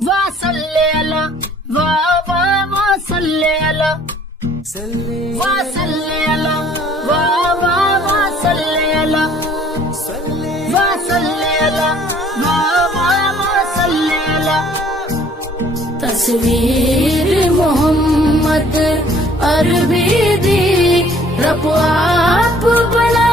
وصلی اللہ وصلی اللہ وصلی اللہ وصلی اللہ وصلی اللہ وصلی اللہ تصویر محمد عربی دی رب آپ بنا